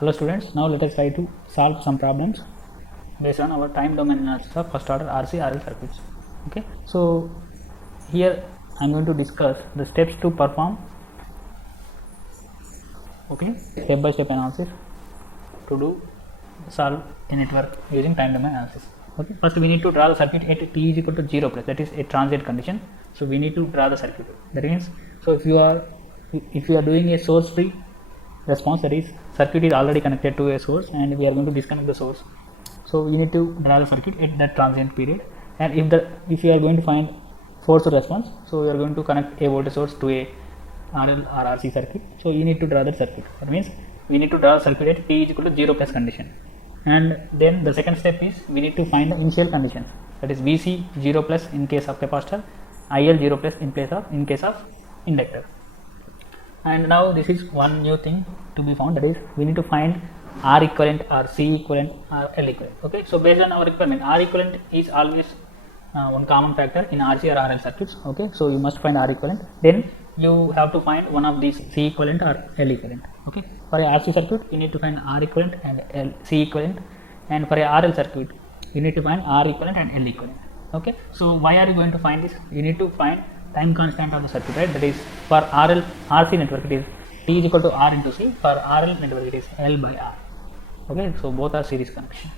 Hello students, now let us try to solve some problems based on our time domain analysis of first order RC RL circuits. Okay, so here I am going to discuss the steps to perform step by step analysis to solve a network using time domain analysis. Okay, first we need to draw the circuit at t is equal to 0 plus, that is a transient condition. So we need to draw the circuit. That means, so if you are doing a source free response, that is circuit is already connected to a source and we are going to disconnect the source, so we need to draw the circuit at that transient period. And if you are going to find forced response, so you are going to connect a voltage source to a RL or RC circuit, so you need to draw that circuit. That means we need to draw the circuit at t is equal to 0 plus condition. And then the second step is we need to find the initial conditions, that is Vc 0 plus in case of capacitor, IL 0 plus in case of inductor. And now this is one new thing to be found, that is we need to find R equivalent or C equivalent or L equivalent. Okay, so based on our requirement, R equivalent is always one common factor in RC or RL circuits. Okay, so you must find R equivalent, then you have to find one of these C equivalent or L equivalent. Okay, for a RC circuit you need to find R equivalent and C equivalent, and for a RL circuit you need to find R equivalent and L equivalent. Okay, so why are you going to find this? You need to find time constant of the circuit, right? That is for RC network it is T is equal to R into C, for RL network it is L by R. Okay, so both are series connection,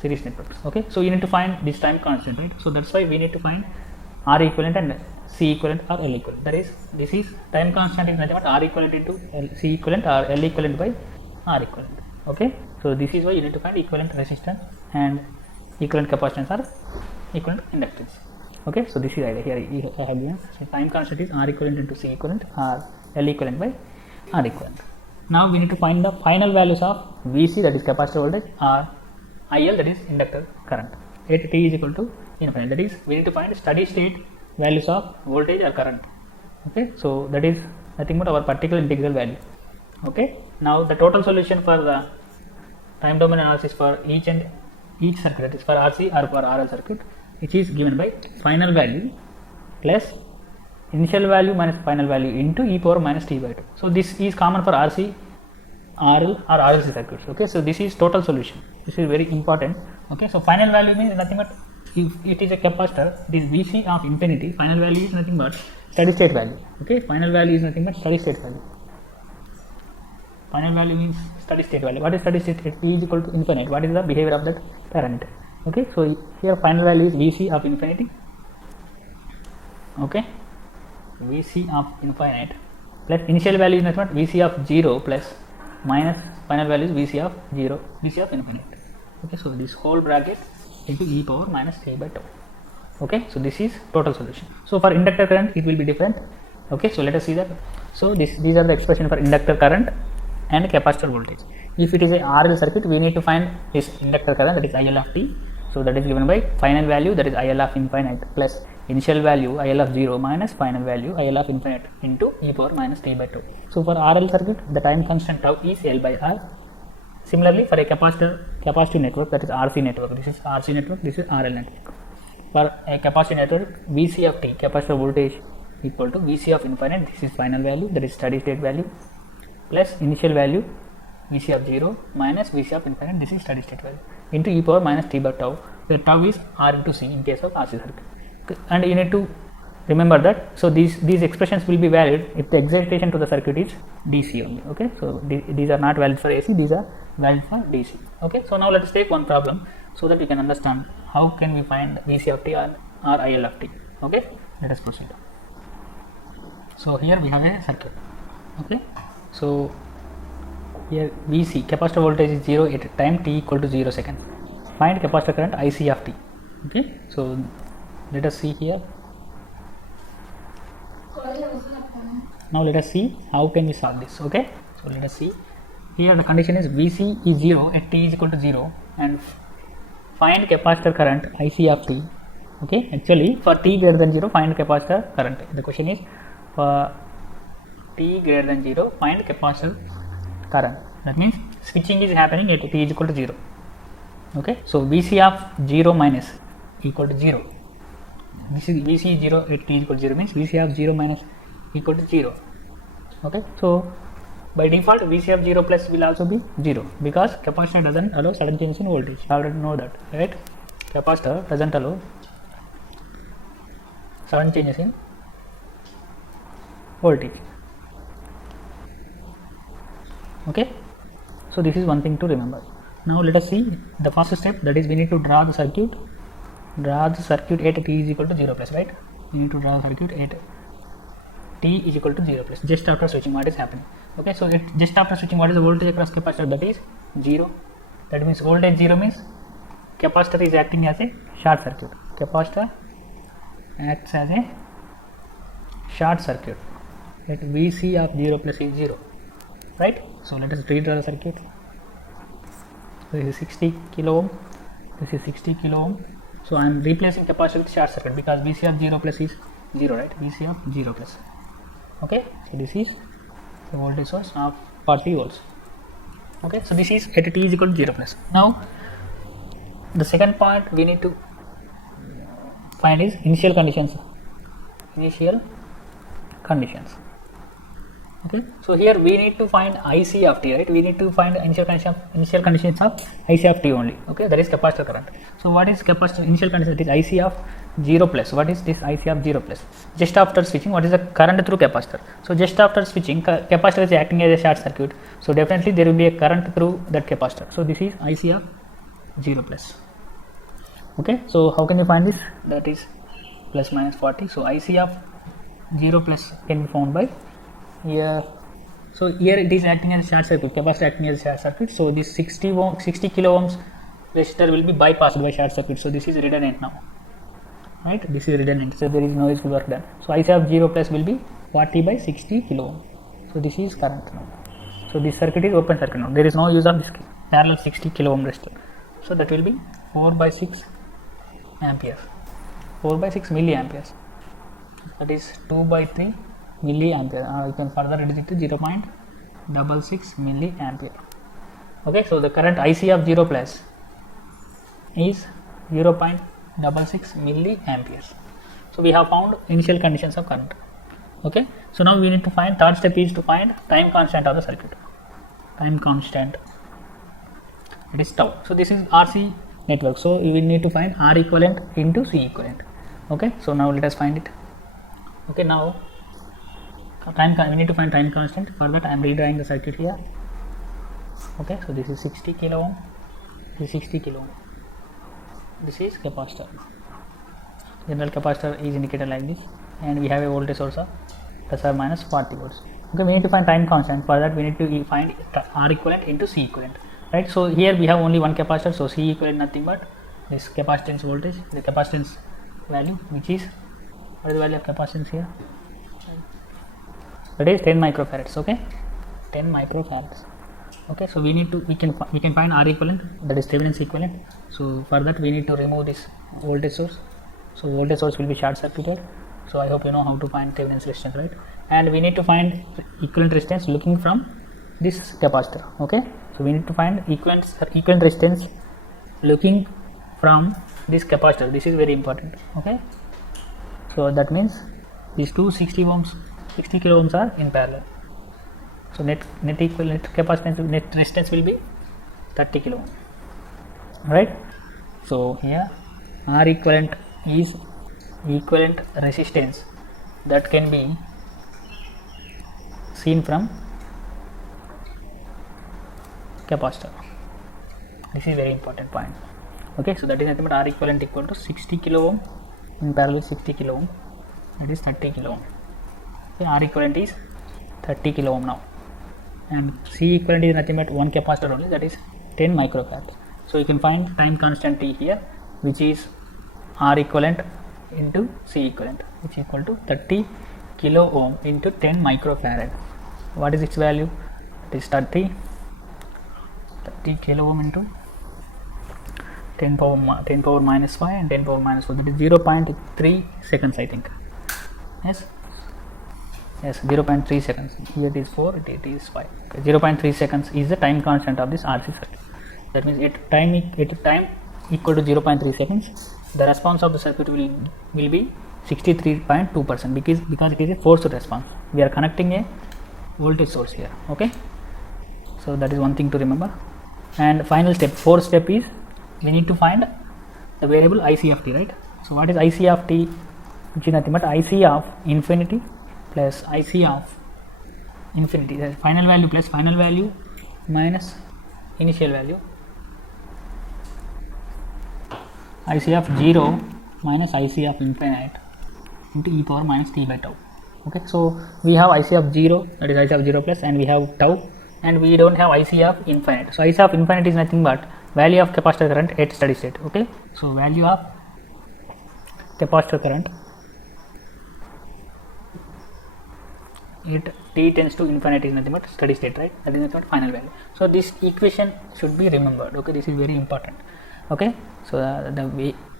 series networks. Okay, so you need to find this time constant, right? So that's why we need to find R equivalent and C equivalent or L equivalent. That is, this is time constant is nothing but R equivalent into C equivalent or L equivalent by R equivalent. Okay, so this is why you need to find equivalent resistance and equivalent capacitance or equivalent inductance. Okay, so this is idea here I have given. So time constant is R equivalent into C equivalent or L equivalent by R equivalent. Now we need to find the final values of Vc, that is capacitor voltage, or IL, that is inductor current, at t is equal to infinite. That is, we need to find steady state values of voltage or current. Okay, so that is nothing but our particular integral value. Okay, now the total solution for the time domain analysis for each circuit, that is for RC or for RL circuit, which is given by final value plus initial value minus final value into e power minus t by 2. So this is common for RC, RL or RLC circuits. Okay, so this is total solution. This is very important. Okay, so final value means nothing but, if it is a capacitor, this Vc of infinity, final value is nothing but steady state value. Okay, final value is nothing but steady state value. Final value means steady state value. What is steady state? T is equal to infinite. What is the behavior of that parameter? Okay, so here final value is Vc of infinity. Okay, Vc of infinite plus initial value is nothing but Vc of 0 plus minus final value is Vc of 0, Vc of infinite. Okay, so this whole bracket into e power minus t by 2. Okay, so this is total solution. So for inductor current it will be different. Okay, so let us see that. So these are the expression for inductor current and capacitor voltage. If it is a RL circuit, we need to find this inductor current, that is IL of t. So that is given by final value, that is IL of infinite, plus initial value IL of 0 minus final value IL of infinite into e power minus t by 2. So for RL circuit, the time constant tau is L by R. Similarly, for a capacitive network, that is RC network, this is RC network, this is RL network. For a capacitive network, Vc of t, capacitor voltage, equal to Vc of infinite, this is final value, that is steady state value, plus initial value Vc of 0 minus Vc of infinite, this is steady state value, into e power minus t by tau, where tau is R into C in case of RC circuit. Okay. And you need to remember that, so these expressions will be valid if the excitation to the circuit is DC only. Okay, so these are not valid for AC, these are valid for DC. Okay, so now let us take one problem so that we can understand how can we find Vc of t or IL of t. Okay, let us proceed. So here we have a circuit. Okay, so here Vc, capacitor voltage is 0 at time t equal to 0 seconds. Find capacitor current IC of t. Okay, so let us see here. Now let us see how can we solve this. Okay, so let us see. Here the condition is Vc is 0 at t is equal to 0 and find capacitor current IC of t. Okay, actually for t greater than 0 find capacitor current. The question is for t greater than 0 find capacitor current. That means switching is happening at t is equal to 0. Okay, so Vc of 0 minus equal to 0. This is Vc 0 at t is equal to 0 means Vc of 0 minus equal to 0. Okay, so by default VC of 0 plus will also be 0 because capacitor doesn't allow sudden change in voltage. You already know that, right? Capacitor doesn't allow sudden changes in voltage. Okay, so this is one thing to remember. Now let us see the first step, that is we need to draw the circuit at t is equal to 0 plus, right? We need to draw the circuit at t is equal to 0 plus, just after switching. What is happening? Okay, so just after switching, what is the voltage across capacitor? That is 0. That means voltage 0 means capacitor is acting as a short circuit. Capacitor acts as a short circuit at VC of 0 plus is 0, right? So let us redraw the circuit. So this is 60 kilo ohm, this is 60 kilo ohm. So I am replacing capacitor with short circuit because VC of 0 plus is 0, right? VC of 0 plus. Okay, so this is the voltage source of 40 volts. Okay, so this is at t is equal to 0 plus. Now the second point we need to find is initial conditions. Okay, so here we need to find IC of t, right? We need to find initial conditions of IC of t only. Okay, that is capacitor current. So what is capacitor initial condition? It is IC of 0 plus. What is this IC of 0 plus? Just after switching, what is the current through capacitor? So just after switching, capacitor is acting as a short circuit. So definitely there will be a current through that capacitor. So this is IC of 0 plus. Okay, so how can you find this? That is plus minus 40. So IC of 0 plus can be found by here. So here it is acting as a short circuit, capacitor acting as a short circuit. So this 60 kilo ohms resistor will be bypassed by short circuit. So this is redundant now, right? This is redundant, so there is no useful work done. So IC of 0 plus will be 40 by 60 kilo ohm. So this is current now. So this circuit is open circuit now. There is no use of this parallel 60 kilo ohm resistor. So that will be 4 by 6 amperes, 4 by 6 milliamperes. That is 2 by 3 milliampere. You can further reduce it to 0.66 milliampere. Okay, so the current IC of 0 plus is 0.66 milliamperes. So we have found initial conditions of current. Okay, so now we need to find, third step is to find time constant of the circuit. Time constant, it is tau. So this is RC network, so we will need to find R equivalent into C equivalent. Okay, so now let us find it. Okay, now we need to find time constant. For that I am redrawing the circuit here. Okay, so this is 60 kilo ohm, this is 60 kilo ohm, this is capacitor. General capacitor is indicated like this, and we have a voltage source of plus or minus 40 volts. Okay, we need to find time constant. For that we need to find R equivalent into C equivalent, right? So here we have only one capacitor, so C equivalent nothing but this capacitance voltage, the capacitance value, which is, what is the value of capacitance here? That is 10 microfarads. Okay, 10 microfarads. Okay, so we need to we can find R equivalent, that is Thevenin's equivalent. So for that we need to remove this voltage source. So voltage source will be short circuited. So I hope you know how to find Thevenin's resistance, right? And we need to find equivalent resistance looking from this capacitor. Okay, so we need to find equivalent resistance looking from this capacitor. This is very important. Okay, so that means these two 60 kilo ohms are in parallel. So net equivalent capacitance, net resistance will be 30 kilo ohm, right? So here R equivalent is equivalent resistance that can be seen from capacitor. This is very important point. Okay, so that is nothing but R equivalent equal to 60 kilo ohm in parallel 60 kilo ohm, that is 30 kilo ohm. Okay, R equivalent is 30 kilo ohm now, and C equivalent is nothing but one capacitor only, that is 10 microfarads. So you can find time constant T here, which is R equivalent into C equivalent, which is equal to 30 kilo ohm into 10 microfarad. What is its value? It is 30 kilo ohm into 10 power minus 5 and 10 power minus 4, that is 0.3 seconds, I think. Yes, 0.3 seconds. Here it is 4, it is 5. Okay, 0.3 seconds is the time constant of this RC circuit. That means at time equal to 0.3 seconds, the response of the circuit will be 63.2% because it is a forced response. We are connecting a voltage source here. Okay, so that is one thing to remember. And final step, fourth step is we need to find the variable IC of t, right? So what is IC of t? Which is nothing but IC of infinity plus IC of infinity, that is final value plus final value minus initial value, IC of 0 minus IC of infinite into e power minus t by tau. Okay, so we have IC of 0, that is IC of 0 plus, and we have tau, and we don't have IC of infinite. So IC of infinite is nothing but value of capacitor current at steady state. Okay, so value of capacitor current it t tends to infinite is nothing but steady state, right? That is nothing but final value. So this equation should be remembered. Okay, this is very important. Okay, so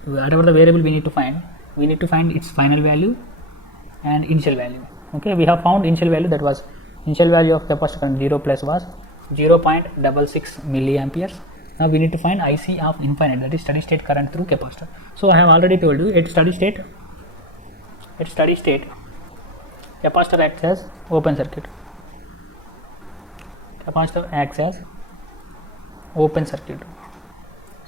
whatever the variable we need to find its final value and initial value. Okay, we have found initial value, that was initial value of capacitor current 0 plus was 0.66 milliamperes. Now we need to find IC of infinite, that is steady state current through capacitor. So I have already told you, at steady state capacitor acts as open circuit. Capacitor acts as open circuit.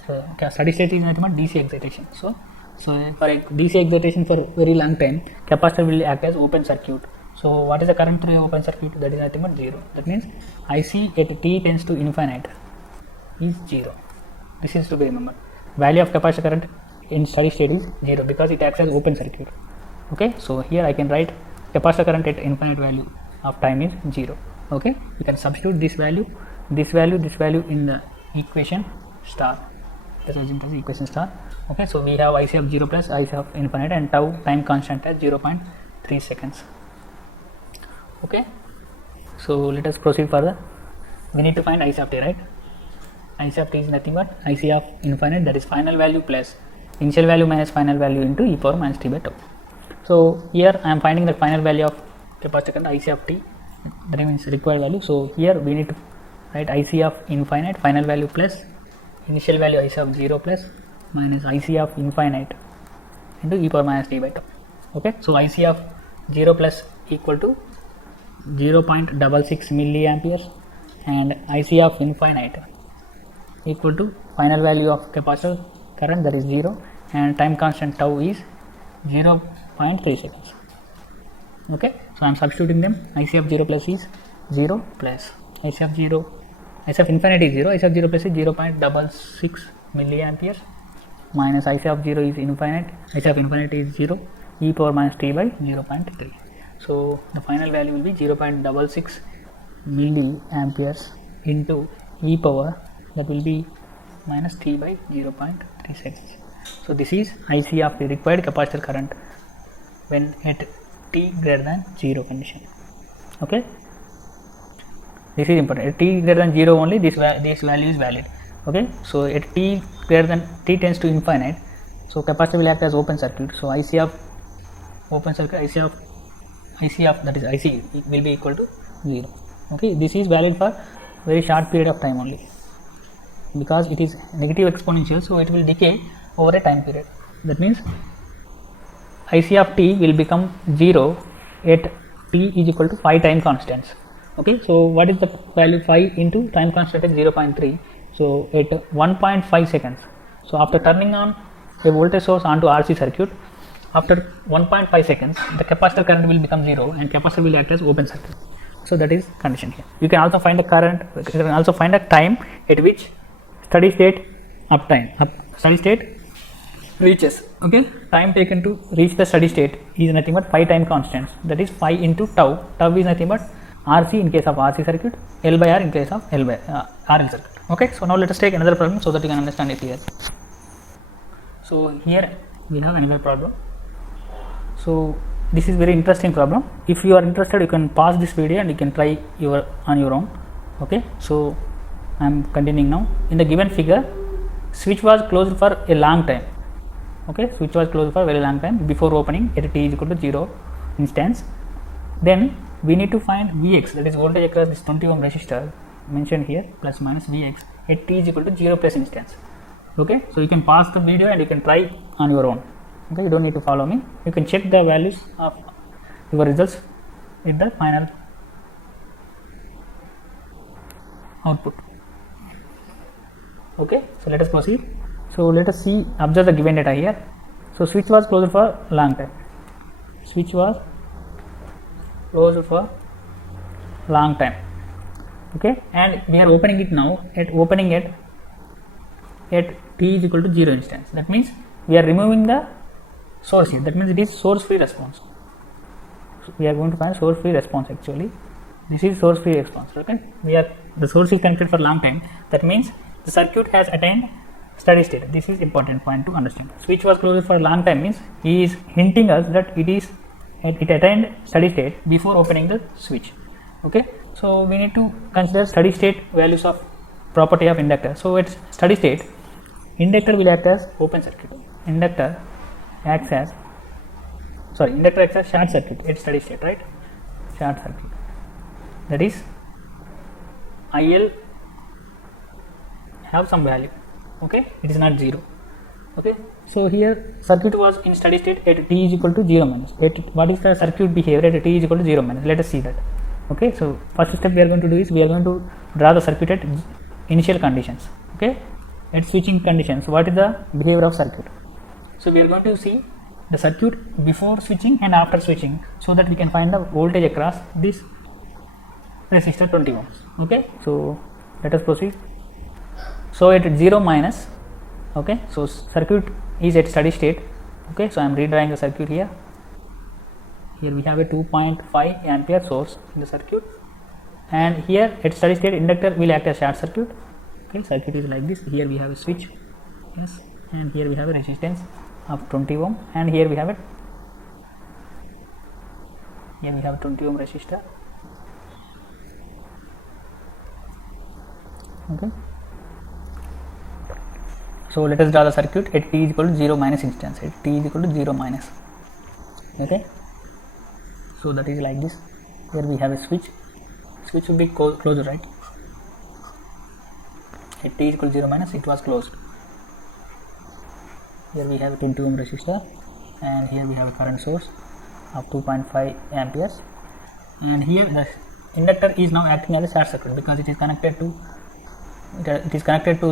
So steady state is nothing but DC excitation. So for a DC excitation for very long time, capacitor will act as open circuit. So what is the current through open circuit? That is nothing but 0. That means IC at t tends to infinite is 0. This is to be remembered. Value of capacitor current in steady state is 0 because it acts as open circuit. Okay, so here I can write capacitor current at infinite value of time is 0. Okay, you can substitute this value in the equation star. That is into the equation star. Okay, so we have IC of 0 plus IC of infinite and tau time constant at 0.3 seconds. Okay, so let us proceed further. We need to find IC of t, right? IC of t is nothing but IC of infinite, that is final value plus initial value minus final value into e power minus t by tau. So here I am finding the final value of capacitor current IC of t, that means required value. So here we need to write IC of infinite final value plus initial value IC of 0 plus minus IC of infinite into e power minus t by tau. Okay, so IC of 0 plus equal to 0.66 milliamperes and IC of infinite equal to final value of capacitor current, that is 0, and time constant tau is 0.3 seconds. Okay, so I am substituting them. IC of 0 plus is 0 plus IC of infinite is 0, IC of 0 plus is 0.66 milliamperes minus IC of 0 is infinite, IC of infinite is 0, e power minus t by 0.3. So the final value will be 0.66 milliamperes into e power, that will be minus t by 0.3 seconds. So this is IC of the required capacitor current when at t greater than 0 condition. Okay, this is important. At t greater than 0 only this value is valid. Okay, so at t greater than t tends to infinite, so capacitor will act as open circuit. So IC of open circuit, IC of that is IC will be equal to 0. Okay, this is valid for very short period of time only because it is negative exponential, so it will decay over a time period. That means IC of t will become 0 at t is equal to 5 time constants. Okay, so what is the value? 5 into time constant is 0.3, so at 1.5 seconds. So after turning on a voltage source onto RC circuit, after 1.5 seconds the capacitor current will become 0 and capacitor will act as open circuit. So that is condition here. You can also find the current, you can also find a time at which steady state steady state reaches. Okay, time taken to reach the steady state is nothing but 5 time constants, that is 5 into tau. Tau is nothing but RC in case of RC circuit, L by R in case of RL circuit. Okay, so now let us take another problem so that you can understand it here. So here we have another problem. So this is very interesting problem. If you are interested, you can pause this video and you can try on your own. Okay, so I am continuing now. In the given figure, switch was closed for a long time. Okay, switch was closed for a very long time before opening at t is equal to 0 instance. Then we need to find Vx, that is voltage across this 20 ohm resistor mentioned here, plus minus Vx at t is equal to 0 plus instance. Okay, so you can pause the video and you can try on your own. Okay, you don't need to follow me. You can check the values of your results in the final output. Okay, so let us proceed. So let us see, observe the given data here. So switch was closed for long time. Switch was closed for long time. Okay, and we are opening it now. At opening it at t is equal to 0 instance. That means we are removing the source here. That means it is source free response. So we are going to find source free response actually. This is source free response. Okay, the source is connected for long time. That means the circuit has attained steady state. This is important point to understand. Switch was closed for a long time means he is hinting us that it attained steady state before opening the switch. Okay, so we need to consider steady state values of property of inductor. So at steady state, inductor will act as open circuit. Inductor acts as short circuit at steady state, right? Short circuit. That is IL have some value. Okay, it is not 0. Okay, so here circuit was in steady state at t is equal to 0 minus. What is the circuit behavior at t is equal to 0 minus? Let us see that. Okay, so first step we are going to do is we are going to draw the circuit at initial conditions. Okay, at switching conditions, what is the behavior of circuit? So we are going to see the circuit before switching and after switching, so that we can find the voltage across this resistor 20 ohms. Okay, so let us proceed. So at 0 minus, okay, so circuit is at steady state. Okay, so I am redrawing the circuit here. Here we have a 2.5 ampere source in the circuit, and here at steady state inductor will act as short circuit. Okay, circuit is like this. Here we have a switch, yes, and here we have a resistance of 20 ohm, and here we have a 20 ohm resistor. Okay, so let us draw the circuit at t is equal to 0 minus instance. At t is equal to 0 minus. Okay, so that is like this. Here we have a switch. Switch will be closed, right? At t is equal to 0 minus, it was closed. Here we have a 20 ohm resistor, and here we have a current source of 2.5 amperes, and here the inductor is now acting as a short circuit because it is connected to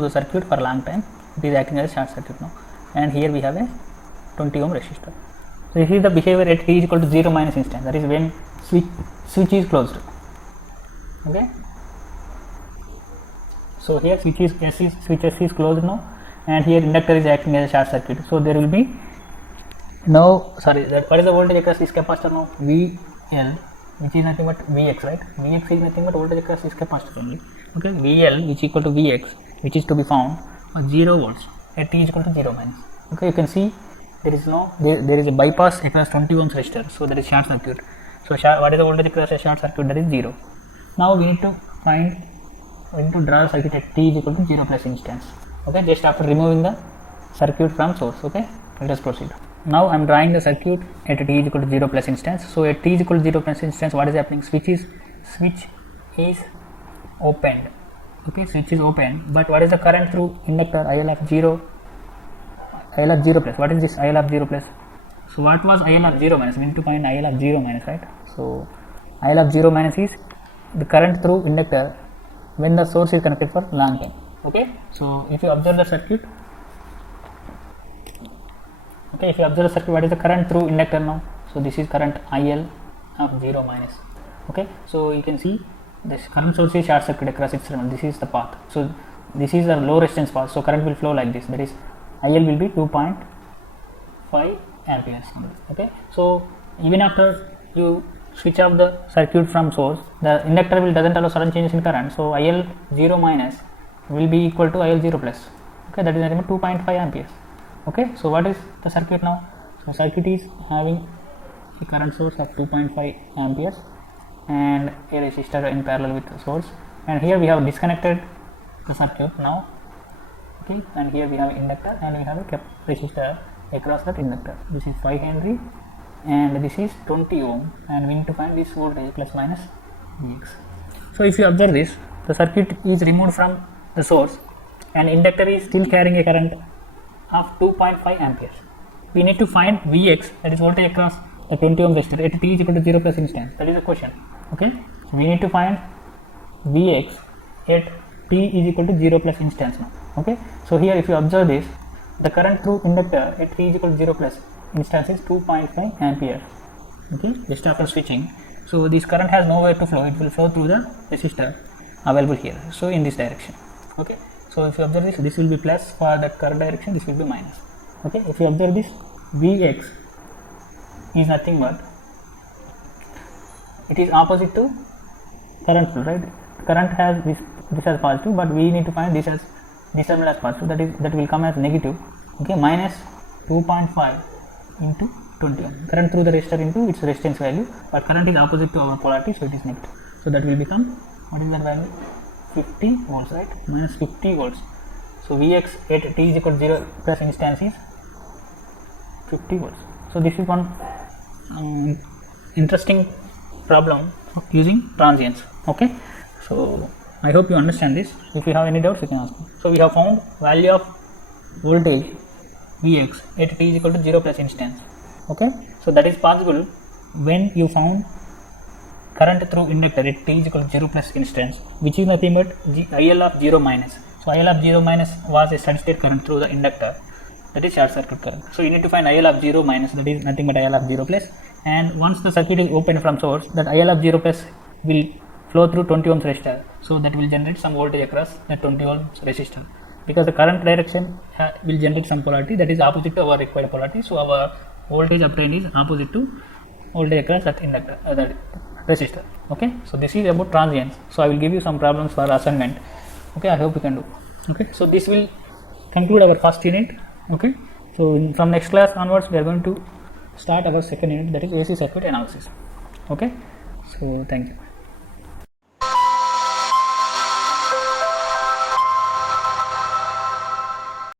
the circuit for a long time. It is acting as a short circuit now, and here we have a 20 ohm resistor. So this is the behavior at t is equal to 0 minus instance, that is when switch is closed. Okay, so here switch S is closed now, and here inductor is acting as a short circuit. So there will be what is the voltage across this capacitor now? VL, which is nothing but Vx, right? Vx is nothing but voltage across this capacitor only. Okay, VL which is equal to Vx, which is to be found 0 volts at t is equal to 0 minus. Okay, you can see there is a bypass across 20 ohms resistor, so that is short circuit. So what is the voltage across a short circuit? That is 0. Now we need to draw the circuit at t is equal to 0 plus instance. Okay, just after removing the circuit from source. Okay, let us proceed. Now I am drawing the circuit at t is equal to 0 plus instance. So at t is equal to 0 plus instance, what is happening? Switch is opened. Okay, switch is open, but what is the current through inductor? IL of 0 plus. What is this IL of 0 plus? So what was IL of 0 minus? We need to find IL of 0 minus, right? So IL of 0 minus is the current through inductor when the source is connected for long time. Okay, so if you observe the circuit, what is the current through inductor now? So this is current IL of 0 minus. Okay, so you can see this current source is short circuit across its terminal. This is the path. So this is a low resistance path. So current will flow like this. That is IL will be 2.5 amperes. Okay, so even after you switch off the circuit from source, the inductor doesn't allow sudden changes in current. So IL 0 minus will be equal to IL 0 plus. Okay, that is nothing but 2.5 amperes. Okay, so what is the circuit now? So circuit is having a current source of 2.5 amperes and a resistor in parallel with the source, and here we have disconnected the circuit now. Okay, and here we have inductor and we have a resistor across that inductor. This is 5 Henry and this is 20 ohm, and we need to find this voltage plus minus Vx. So if you observe this, the circuit is removed from the source and inductor is still carrying a current of 2.5 amperes. We need to find Vx, that is voltage across the 20 ohm resistor at t is equal to 0 plus instance. That is the question. Okay, so we need to find Vx at t is equal to 0 plus instance now. Okay, so here if you observe this, the current through inductor at t is equal to 0 plus instance is 2.5 ampere. Okay, just after switching, so this current has nowhere to flow, it will flow through the resistor available here, so in this direction. Okay, so if you observe this, this will be plus for that current direction, this will be minus. Okay, if you observe this, Vx is nothing but, it is opposite to current flow, right? Current has this as positive, but we need to find this as, this terminal as positive, that will come as negative. Okay, minus 2.5 into 20 ohm. Current through the resistor into its resistance value, but current is opposite to our polarity, so it is negative. So that will become, what is that value? 50 volts, right? Minus 50 volts. So Vx at t is equal to 0 plus instance is 50 volts. So this is one interesting problem using transients. Okay, so I hope you understand this. If you have any doubts, you can ask me. So we have found value of voltage Vx at t is equal to 0 plus instance. Okay, so that is possible when you found current through inductor at t is equal to 0 plus instance, which is nothing but IL of 0 minus. So IL of 0 minus was a steady state current through the inductor, that is short circuit current. So you need to find IL of 0 minus, that is nothing but IL of 0 plus, and once the circuit is open from source, that IL of 0 plus will flow through 20 ohms resistor, so that will generate some voltage across the 20 ohms resistor, because the current direction will generate some polarity that is opposite to our required polarity, so our voltage obtained is opposite to voltage across that inductor, that resistor. Okay, so this is about transients. So I will give you some problems for assignment. Okay, I hope you can do. Okay, so this will conclude our first unit. Okay, so from next class onwards we are going to start our second unit, that is AC circuit analysis. Okay, so thank you.